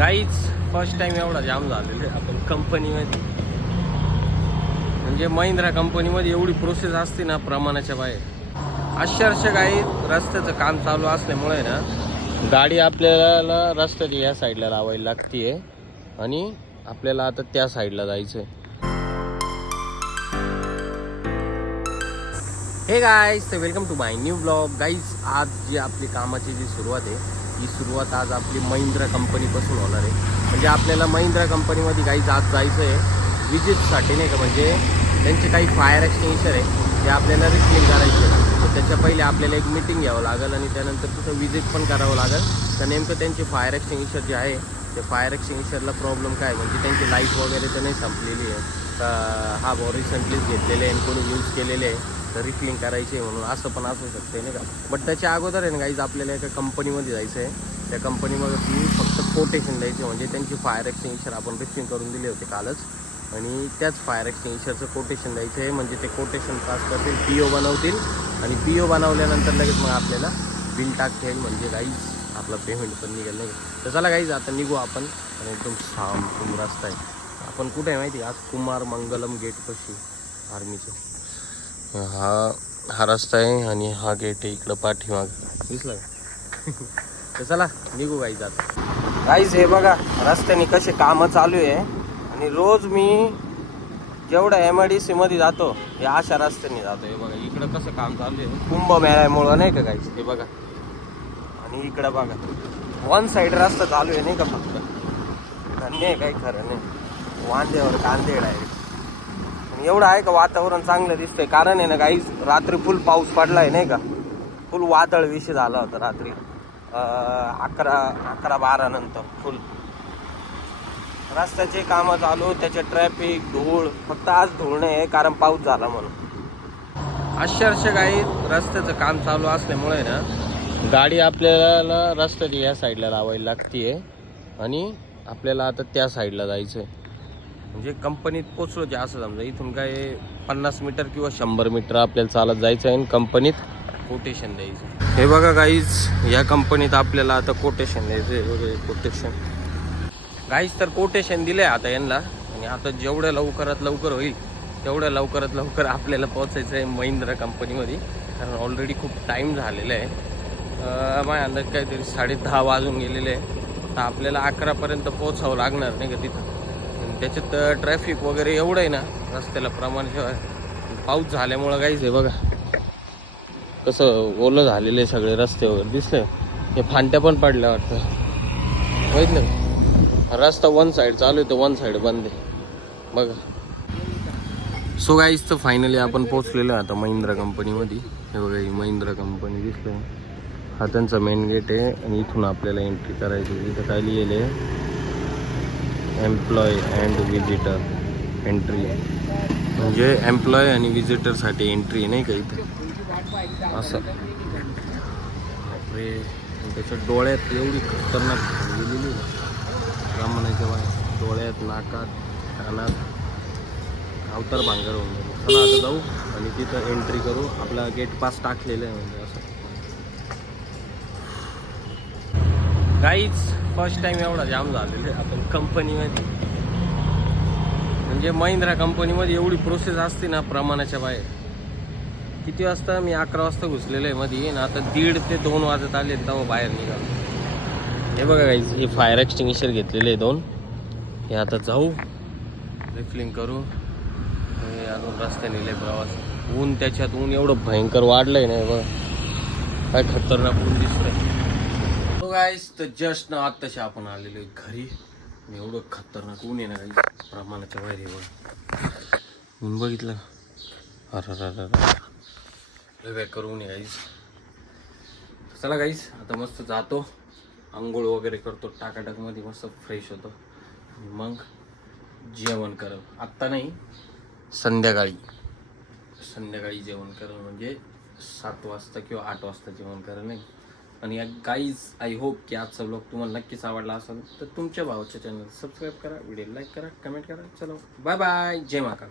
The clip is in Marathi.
गाईच फर्स्ट टाइम एवढा जाम झालेला आहे आपण कंपनीमध्ये. म्हणजे महिंद्रा कंपनीमध्ये एवढी प्रोसेस असते ना प्रमाणाच्या बाहेर. अक्षरशः गाई रस्त्याचं काम चालू असल्यामुळे ना गाडी आपल्याला रस्त्याच्या या साईडला लावायला लागते आणि आपल्याला आता त्या साईडला जायचं आहे. Hey guys, welcome to my new blog. Guys आज जी आपली कामाची जी सुरुवात आहे ही सुरुवात आज आपली महिंद्रा कंपनीपासून होणार आहे. म्हणजे आपल्याला महिंद्रा कंपनीमध्ये गाईज आज जायचं आहे विजिटसाठी, नाही का. म्हणजे त्यांचे काही फायर एक्सटिंग्विशर आहे ते आपल्याला रिपेअर करायचे. तर त्याच्या पहिले आपल्याला एक मीटिंग घ्यावं लागेल आणि त्यानंतर तिथं विजिट पण करावं लागेल. तर नेमकं त्यांचे फायर एक्सटिंग्विशर जे आहे ते फायर एक्सटिंग्विशरला प्रॉब्लेम काय, म्हणजे त्यांची लाईट वगैरे तर नाही संपलेली आहे का, हा भाऊ रिसेंटलीच घेतलेले आहे आणि कोणी यूज केलेले आहे तर रिफिलिंग करायची आहे म्हणून असं पण असू शकते, नाही का. बट त्याच्या अगोदर आहे ना गाईज आपल्याला एका कंपनीमध्ये जायचं आहे. त्या कंपनीमध्ये फक्त कोटेशन द्यायचे, म्हणजे त्यांची फायर एक्सटिंग्विशर आपण रिफिलिंग करून दिले होते कालच आणि त्याच फायर एक्सटिंग्विशरचं कोटेशन द्यायचं आहे. म्हणजे ते कोटेशन पास करतील, PO बनवतील आणि PO बनवल्यानंतर लगेच मग आपल्याला बिल टाकता येईल. म्हणजे गाईज आपला पेमेंट पण निघेल, नाही का. तर चला गाईज आता निघू आपण. आणि एकदम शांत रस्ता आहे. आपण कुठे आहे माहिती, आज कुमार मंगलम गेटपाशी आर्मीचं हा रस्ता आहे आणि हा गेट आहे इकडं पाठीमाग, दिसला का. तर चला निघू गाईज आता. गाईज हे बघा रस्त्याने कसे कामं चालू आहे आणि रोज मी जेवढं MIDC मध्ये जातो हे अशा रस्त्याने जातो. हे बघा इकडं कसं काम चालू आहे कुंभमेळ्यामुळं, नाही का गाईज. हे बघा आणि इकडं बघा वन साईड रस्ता चालू आहे, नाही का. फक्त धन्य आहे, काही खरं नाही. वांद्यावर कांदे डायरेक्ट. एवढं आहे का वातावरण चांगलं दिसतंय, कारण आहे ना गाईज रात्री फुल पाऊस पडलाय, नाही का. फुल वादळ विषय झाला होता रात्री 11-12 नंतर. फुल रस्त्याचे कामं चालू, त्याचे ट्रॅफिक, धूळ. फक्त आज धूळ नाही आहे कारण पाऊस झाला म्हणून. अक्षरशः गाईज रस्त्याचं काम चालू असल्यामुळे ना गाडी आपल्याला रस्त्याच्या या साईडला लावायला लागते आणि आपल्याला आता त्या साईडला जायचं आहे. म्हणजे कंपनीत पोचलो जे असं समजा इथून काय 50 मीटर किंवा 100 मीटर आपल्याला चालत जायचं आहे आणि कंपनीत कोटेशन द्यायचं. हे बघा गाईज या कंपनीत आपल्याला आता कोटेशन द्यायचं आहे. वगैरे कोटेशन गाईज तर कोटेशन दिलं आहे आता यांना. आणि आता जेवढ्या लवकरात लवकर होईल तेवढ्या लवकरात लवकर आपल्याला पोचायचं आहे महिंद्रा कंपनीमध्ये. कारण ऑलरेडी खूप टाईम झालेला आहे. माझ्या अंदाज काहीतरी 10:30 वाजून गेलेले आहे. तर आपल्याला 11पर्यंत पोचावं लागणार, नाही का तिथं. त्याच्यात ट्रॅफिक वगैरे एवढं आहे ना रस्त्याला प्रमाणाशिवाय. पाऊस झाल्यामुळं काहीच आहे बघा कसं ओलं झालेलं आहे सगळे रस्ते वगैरे, दिसले. हे फांट्या पण पडल्या वाटतं, माहीत नाही. रस्ता वन साईड चालू आहे तर वन साईड बंद आहे बघा. सो गाईज तर फायनली आपण पोचलेलो आहे आता महिंद्रा कंपनीमध्ये. हे बघा ही महिंद्रा कंपनी दिसतंय. हा त्यांचा मेन गेट आहे आणि इथून आपल्याला एंट्री करायची. इथं काय लिहिलं आहे, एम्प्लॉय अँड विजिटर एंट्री. म्हणजे एम्प्लॉय आणि विजिटरसाठी एंट्री नाही का इथं असं. बापरे, त्याच्या डोळ्यात एवढी खतरनाक गेलेली प्रमाणाच्या बाहेर. डोळ्यात, नाकात, कानात अवतार भांगर होऊन गेलो. चला आता जाऊ आणि तिथं एंट्री करू. आपला गेट पास टाकलेलं आहे म्हणजे असं. गाईच फर्स्ट टाइम एवढा जाम झालेला आहे आपण कंपनीमध्ये. म्हणजे महिंद्रा कंपनीमध्ये एवढी प्रोसेस असते ना प्रमाणाच्या बाहेर. किती वाजता मी 11 वाजता घुसलेलो आहे मध्ये ना, आता 1:30 ते 2 वाजत आले तेव्हा बाहेर निघालो. हे बघा गाईज हे फायर एक्सटिंग्विशर घेतलेले आहे 2. हे आता जाऊ रिफिलिंग करू. हे अजून रस्त्याने लय प्रवास. ऊन, त्याच्यात ऊन एवढं भयंकर वाढलंय ना बघा, काय खतरनाक ऊन दिसतंय. गाईस तर जस्ट ना आत्ताशी आपण आलेलो घरी. एवढं खतरनाक ऊन आहे ना गाईस प्रमाणाच्या बाहेर. एवढं ऊन बघितलं, अरे बेकार ऊन आहे गाईस. चला गाईस आता मस्त जातो, आंघोळ वगैरे करतो टाकाटाकमध्ये, मस्त फ्रेश होतो आणि मग जेवण करल. आत्ता नाही, संध्याकाळी जेवण करल. म्हणजे 7 वाजता किंवा 8 वाजता जेवण करल, नाही. आणि गाईज आय होप की आजचा व्लॉग तुम्हाला नक्कीच आवडला असेल तर तुमच्या भावाच्या चॅनल सबस्क्राईब करा, व्हिडिओ लाईक करा, कमेंट करा. चलो बाय बाय, जय महाकाल.